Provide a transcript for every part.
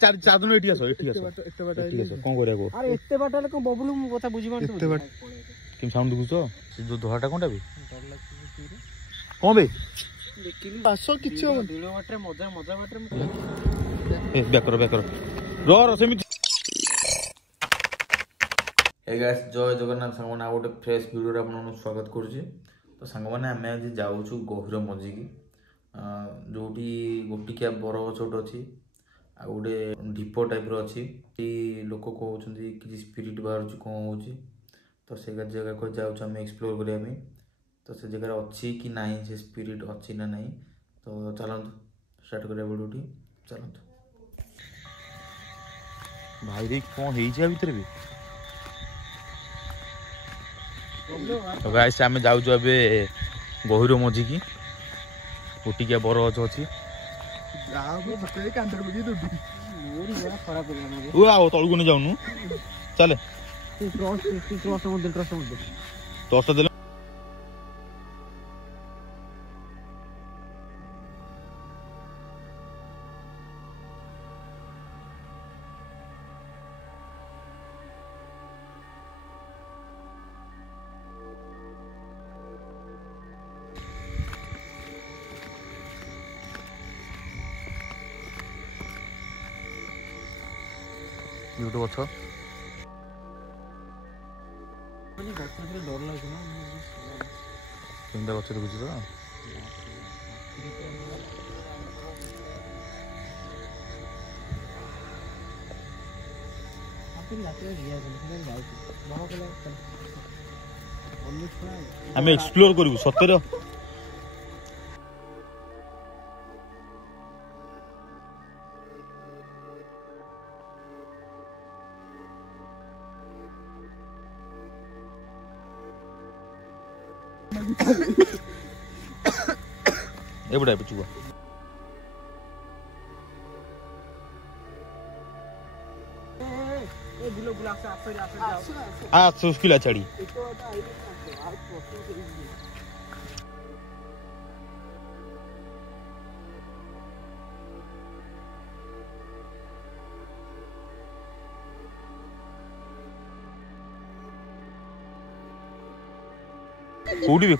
चार चार दिन एठी आसो एठी आसो एठी आसो कोन करिया को अरे एते बाटले को बबलू मु কথা बुझी मान एते बाट किम साउंड दुखुछो जो दोहाटा कोनटा बे डर लागछ कोन बे देखिली आसो किछ हो दिलो बाटरे मजा मजा बाटरे ए बैक करो रो सेमी हे गाइस जय जगन्नाथ संगमना गोटे फ्रेश वीडियो रे आपन स्वागत करछि। तो संगमना हमें आज जाउछु गहिर मजी की जोटी गोटिकिया बर छोट अछि आ गोटे ढीप टाइप रो अछि लोक कहउछन्ती कि स्पिरिट बाहर छु कोन होछि। तो से जगह को जाउछु हम एक्सप्लोर करिया में। तो से जगह अछि कि नाही से स्पिरिट अछि ना नाही। तो चलंतु स्टार्ट करिया वीडियोटी चलंतु। भाई रे कोन हेइ जा भीतर भी तो गाइस आमे जाउछु अबे गहिर मजी की गोटिकिया बर अछि तलू नहीं जाऊनु चले टॉर्च दे यूट्यूब अच्छा माने गछरे डर लागछ ना केनदा गछरे बुझी तो आपन लाते रिया गले जाउछ बाबा गले ओन्ली थोड़ा हम एक्सप्लोर करू सତରେ ये बड़ा पिचुआ ए दिलो गुलाब से आफर जाओ आ सुस्किला चढ़ी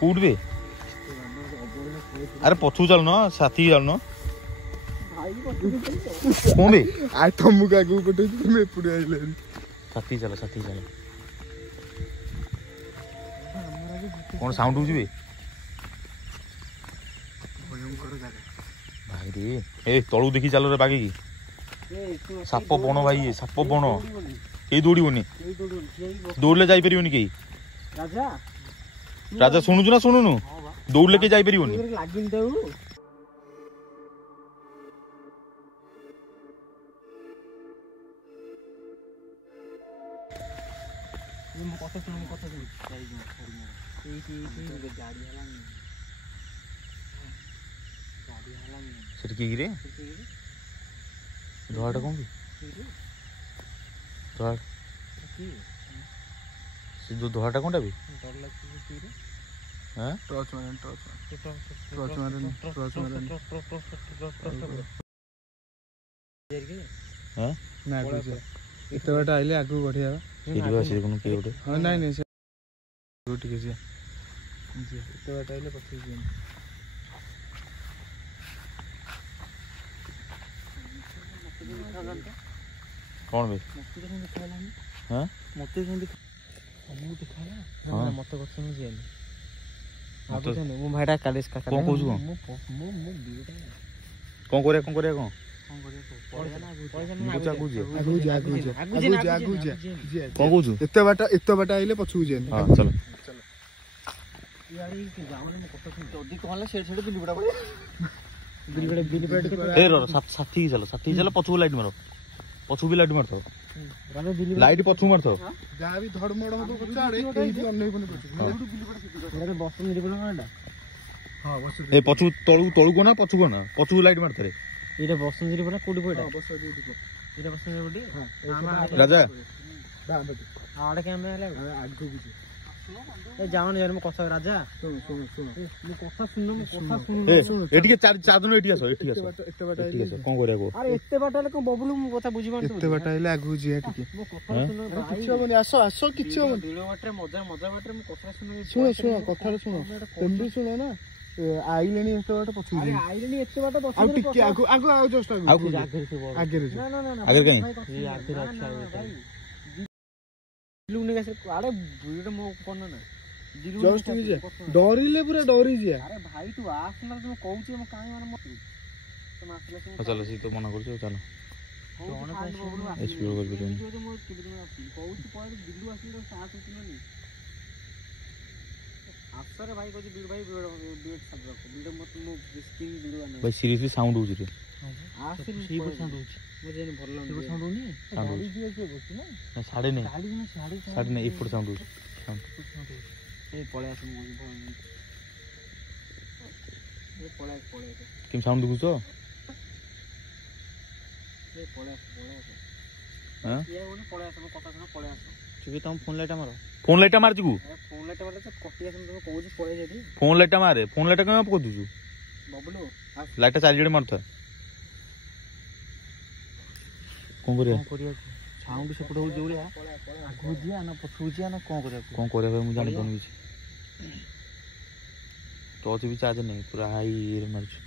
कूट बे अरे पछू चल ना साथी चल ना कौन बे आ तुम का को पटे तुम पुरे आइले साथी चल कौन साउंड होजी बे भाई रे ए तळू देखि चल रे बागे की साप बण भाई साप बण के दौड़ीबनी दौड़ले जाई परियोनी के राजा राजा सुनुछु ना सुनुनु दौड़ लेके जाई परियोनी लागिन देउ ये म कथा सुनु जाई ए गाड़ी हलानी सेठ की रे धोआटा कोन भी धोआ से जो धोआटा कोनटा भी डर लागछ रे हां टॉर्च मारन हां ना कुछ इते बाटा आइले आगु बढ़िया एरिवा से कोनो के ओटे हां नहीं से गुड के जी इते बाटा आइले पछी जी कौन बे हां मते केन हमहु दिखाला ना मते कछ न जेल आगु जने मो भाईटा कालेस का कोन कहू मो बीटा कोन करे कोन करे कोन कहू इते बाटा आइले पछू जेन हां चलो यार ई जावले म कत सुन जदी कहला सेड बिली बड़ा ए रो साथी चलो पछू लाइट मारो पछू भी लाइट मारतो लाइट पछू मारतो जा भी धड़मड़ हो को चाड़े एही भी अन्य बने अरे बस मिली बना ना हां बस ए पछू तळू को ना पछू लाइट मारतरे इरे बस मिली बना कोडी पडा बस ड्यूटी इरे बस मिली बडी हां राजा दाम बडी आड़े कैमरा ले आगु भी ଯାଉନି ଯାଉନି ମୋ କଥା ରାଜା ଶୁଣ ମୋ କଥା ଶୁଣ ମୋ କଥା ଶୁଣ ଏଠିକେ ଚାର ଦିନ ଏଠି ଆସ ଏଠି ଆସ ଏତେ ବାଟ ଏଠି ଆସ କଣ କରିବା ଆରେ ଏତେ ବାଟ ହେଲେ କଣ ବବୁଲୁ ମୋ କଥା ବୁଝିପାରୁଛୁ ଏତେ ବାଟ ହେଲେ ଆଗକୁ ଯିବା ଟିକେ ମୋ କଥା ଶୁଣ କିଛି ହବନି ଆସ ଆସ କିଛି ହବନି ଦିନ ବାଟରେ ମଜା ବାଟରେ ମୋ କଥା ଶୁଣ କଥାଟା ଶୁଣ ତମେ ଶୁଣ ନା ଆଇଲେଣି ଏତେ ବାଟ ପଛକୁ ଆଇଲେଣି ଏତେ ବାଟ ଆଉ ଟିକେ ଆଗକୁ ଆଉ ଜଷ୍ଟ ଆଗକୁ ଆଗରେ ନା ଆଗରେ କାଇଁ ଆରେ ଭିଡ ମୋ କଣ ନା ଜଷ୍ଟ ଡରିଲେ ପୁରା ଡରି ଯିଆ ଆରେ ଭାଇ ତୁ ଆସନା ତୁ କହୁଛି ମୁଁ କାଇଁ ମାନେ ମତେ ତମେ ଆସିଲେ ଚାଲ ସେ ତ ମନା କରୁଛି ଚାଲ ଏକ୍ସପ୍ଲୋର କରିପାରିବନି କହୁଛି ପଳେଇ ଦିଲ୍ଲୀ ଆସିଲେ ସାହସ ଉଠିଲନି ଆସରେ ଭାଇ କହୁଛି ବିଡ ଭାଇ ବିଡ ଛାଡି ରଖ ବିଡ ମତେ ମୋ ସ୍କିନ୍ ବିଡ ଆନେ ଭାଇ ସିରିୟସଲି ସାଉଣ୍ଡ ହଉଛି ରେ ଆସରେ ସେଇ ସାଉଣ୍ଡ ହଉଛି ମୁଁ ଜାনি ଭଲ ଲାଗୁନି ସେଇ ସାଉଣ୍ଡ ହଉନି ଗାଡି ଯିଏ କିଏ ବସିଛି ନା ସାଡେ ନାହିଁ ଗାଡି ନା ସାଡେ ନାହିଁ ଏପଟ ସାଉଣ୍ଡ ହଉଛି এই পড়ে আছে মই এই পড়ে আছে କେମିତି ସାଉଣ୍ଡ ଦେଖୁଛ এই পড়ে আছে হ্যাঁ ইয়ে ওনি পড়ে আছে কথা শুনে পড়ে আছে তুমি তম ফোন লাইট মারো ফোন লাইট মারছি কু ফোন লাইট মারলে কটি আছে তুমি কହୁଛି পড়ে যাই ফোন লাইট মারে ফোন লাইট কেন পকଉ ଦଉଛୁ ବବୁଲୁ ଲାଇଟ୍ ଚାରିଜଣ ମାରୁଥା କଣ କରିବା ସାଉଣ୍ଡ ସେପଟ ହଉଛି ଯୋଉଳିଆ ଆଗକୁ ଯିଆ ନା ପଛକୁ ଯିଆ ନା କଣ କରିବା ମୁଁ ଜାଣିପାରୁନି କିଛି ଟର୍ଚ୍ଚ ବି ଚାର୍ଜ ନାହିଁ ପୁରା ହାଇ ଇଏରେ ମାରୁଛୁ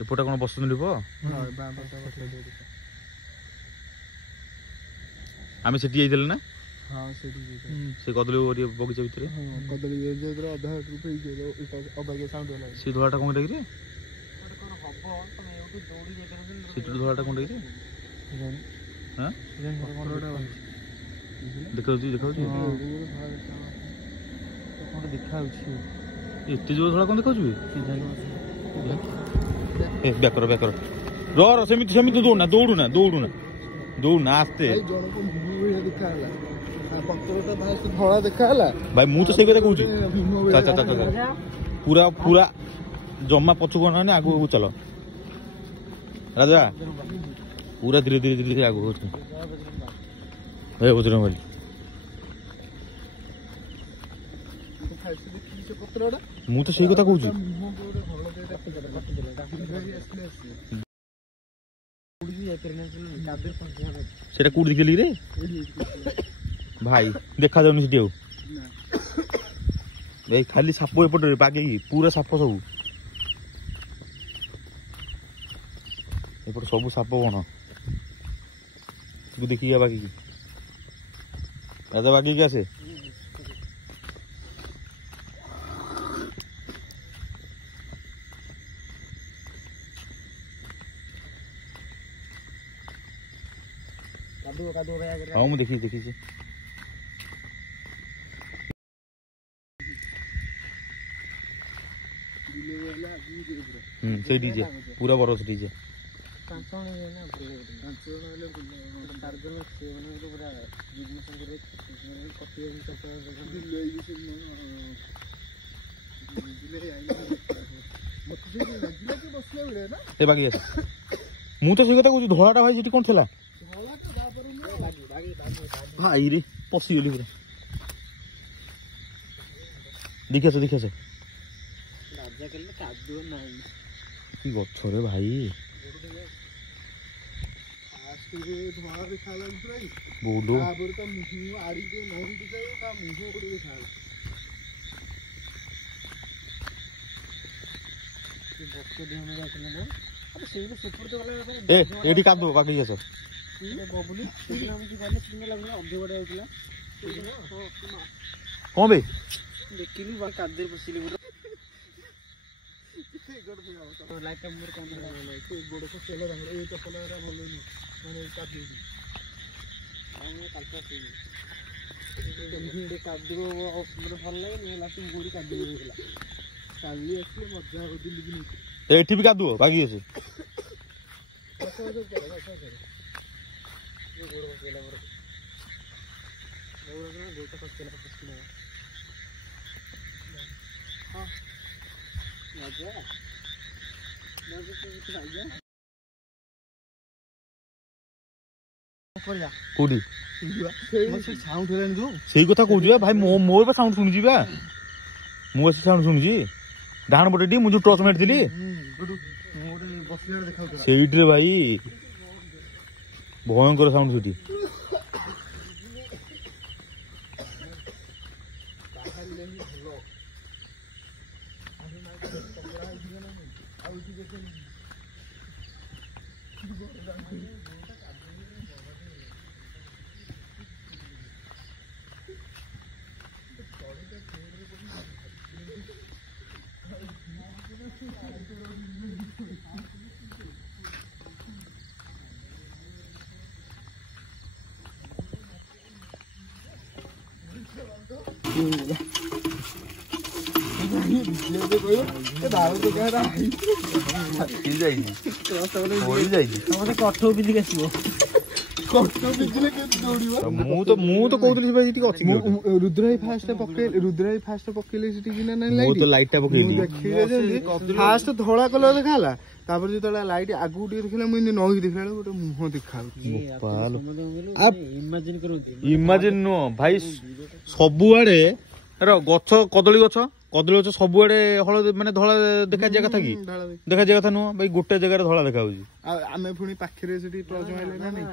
ଏପଟେ କଣ ବସୁଛନ୍ତି ଆମେ ସେଠି ଯାଇଥିଲେ ନା ସେ କଦଳୀ ବଗିଚା ଭିତରେ ସେ ଧଳାଟା କଣ କିରେ ସେଠୁ ଧଳାଟା କଣ କିରେ ଦେଖାଉଛି ଏତେ ଜୋର ଧଳା କଣ ଦେଖାଉଛି ବେକର ସେମିତି ଦୌଡୁନା ଆସ୍ତେ ଧଳା ଦେଖା ହେଲା ଭାଇ ମୁଁ ତ ସେଇ କଥା କହୁଛି ପୁରା ଜମା ପଛକୁ ଅନାନି ଆଗକୁ ଚାଲ ରାଜା ପୁରା ଧୀରେ ଆଗକୁ ବଜରଙ୍ଗ ବାଲି ମୁଁ ତ ସେଇ କଥା କହୁଛି সেটা কোটি দেখলি রে ভাই দেখা যাଉନି সেটি ଆଉ ଭାଇ ଖାଲି ସାପ ଏପଟରେ ବାଗେଇକି ପୁରା ସାପ ସବୁ ଏପଟେ ସବୁ ସାପ କଣ ତୁ ଦେଖିକି ବାଗେଇକି ରାଜା ବାଗେଇକି ଆସେ ହଁ ମୁଁ ଦେଖିଛି ସେଇଠି ଯେ ପୁରା ବରଫ ସେଠି ଯେ ବାକି ଆସ ମୁଁ ତ ସେଇ କଥା କହୁଛି ଧଳାଟା ଭାଇ ସେଠି କଣ ଥିଲା ଭାଇରେ ପଶିଗଲି ପୁରା ଦେଖି ଆସ କି ଗଛରେ ଭାଇ ବହୁତ ଏଠି କାଦୁ ବାକି ଆସ କଣ ବେ ଦେଖିଲି କାଦୁରେ ପଶିଲି ପୁରା ଏଠି ବି କାଦୁଅ ବାକି ଅଛି କୋଉଠି ସାଉଣ୍ଡ ହେଲାଣି ଯୋଉ ସେଇ କଥା କହୁଛି ବା ଭାଇ ମୋର ବା ସାଉଣ୍ଡ ଶୁଣୁଛି ବା ମୁଁ ଆସି ସାଉଣ୍ଡ ଶୁଣୁଛି ଡାହାଣ ପଟେ ଟି ମୁଁ ଯୋଉ ଟର୍ଚ୍ଚ ମାରିଥିଲି ସେଇଠିରେ ଭାଇ ଭୟଙ୍କର ସାଉଣ୍ଡ ସେଠି କଠ ପିନ୍ଧିକି ଆସିବ ମୁଁ ତ କହୁଥିଲି ଭାଇ ଟିକେ ଅଛି ରୁଦ୍ରାଇ ଫାଷ୍ଟ ପକେଇଲେ ସେଠି ମୁଁ ତ ଲାଇଟ୍ ଟା ପକେଇଲି ଫାଷ୍ଟ ଧଳା କଲର ଦେଖା ହେଲା ତାପରେ ଯେତେବେଳେ ଲାଇଟ୍ ଆଗକୁ ଟିକେ ଦେଖିଲା ମୁଁ ଏମିତି ନଈକି ଦେଖିଲା ବେଳକୁ ଗୋଟେ ମୁହଁ ଦେଖା ଇମାଜିନ ନୁହଁ ଭାଇ ସବୁଆଡେ ଗଛ କଦଳୀ ଗଛ ସବୁଆଡେ ହଳଦୀ ମାନେ ଧଳା ଦେଖାଯିବା କଥା କି ଦେଖାଯିବା କଥା ନୁହଁ ଭାଇ ଗୋଟେ ଜାଗାରେ ଧଳା ଦେଖା ହଉଛି ଆଉ ଆମେ ପୁଣି ପାଖରେ ସେଠି ଟର୍ଚ୍ଚ ମାଇଲେ ନା ନାଇଁ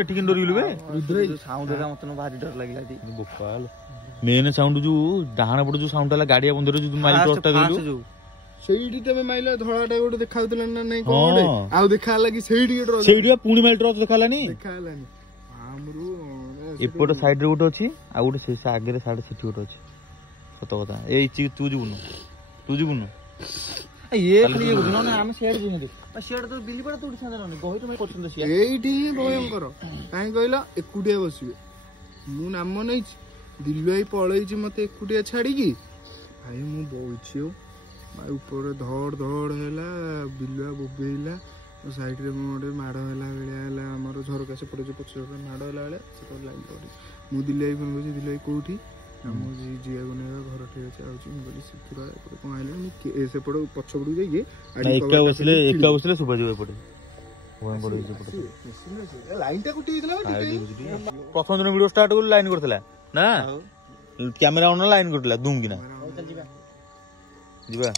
ଏଠିକି ଡରିଗଲୁ ସାଉଣ୍ଡ ହେଲା ମତେ ଭାରି ଡର ଲାଗିଲା ମେନ ସାଉଣ୍ଡ ଯୋଉ ଡାହାଣ ପଟେ ଯୋଉ ସାଉଣ୍ଡ ହେଲା ଗାଡିଆ ବନ୍ଧରେ ଯୋଉ ମାଇଲ ଟର୍ଚ୍ଚଟା ଦେଲୁ ସେଇଠି ତମେ ମାଇଲା ଧଳାଟା ଗୋଟେ ଦେଖାଉଥିଲା ନା ନାଇଁ କଣ ଗୋଟେ ଆଉ ଦେଖା ହେଲା କି ସେଇଠି ପୁଣି ମାଇଲ ଟର୍ଚ୍ଚ ଦେଖା ହେଲାନି ଏପଟ ସାଇଡ ରେ ଗୋଟେ ଅଛି ଆଉ ଗୋଟେ ସେ ଆଗରେ ସାଇଡ ସେଠି ଗୋଟେ ଅଛି ସତ କଥା ଏଇ ତୁ ଯିବୁନୁ ଏଇଠି ହିଁ ଭୟଙ୍କର କାହିଁ କହିଲ ଏକୁଟିଆ ବସିବେ ମୁଁ ନାମ ନେଇଛି ଦିଲୁ ଭାଇ ପଳେଇଛି ମତେ ଏକୁଟିଆ ଛାଡିକି ଭାଇ ମୁଁ ବଇଛି ଆଉ ଭାଇ ଉପରେ ଧଡ଼ ହେଲା ବିଲୁଆ ବୋବେଇଲା ସାଇଡରେ ମୁଁ ଗୋଟେ ମାଡ଼ ହେଲା ଭଳିଆ ହେଲା ଆମର ଝରକା ସେପଟେ ଯୋଉ ପଛ ମାଡ଼ ହେଲା ବେଳେ ସେପଟେ ଲାଇନ୍ ପଡି ମୁଁ ଦିଲୁ ଭାଇ ଫୋନ କରୁଛି ଦିଲୁ ଭାଇ କୋଉଠି ମୁଁ ଯିବାକୁ ନେବା ଘର ଠିକ ଅଛି ଆଉଛି ମୁଁ କହିଲି ଶୀଘ୍ର ଏପଟେ କଣ ଆଇଲେ ମୁଁ ସେପଟେ ପଛପଟକୁ ଯାଇକି ଏକା ବସିଲେ ଶୁଭାଯିବ ଏପଟେ ଲାଇନ୍ ଟା କଟି ଯାଇଥିଲା ପ୍ରଥମ ଦିନ ଭିଡିଓ ଷ୍ଟାର୍ଟ କଲୁ ଲାଇନ୍ କରିଥିଲା ନା କ୍ୟାମେରା ଅନ୍ ଲାଇନ୍ କରିଥିଲା ଦୁମ୍ କିନା ଯିବା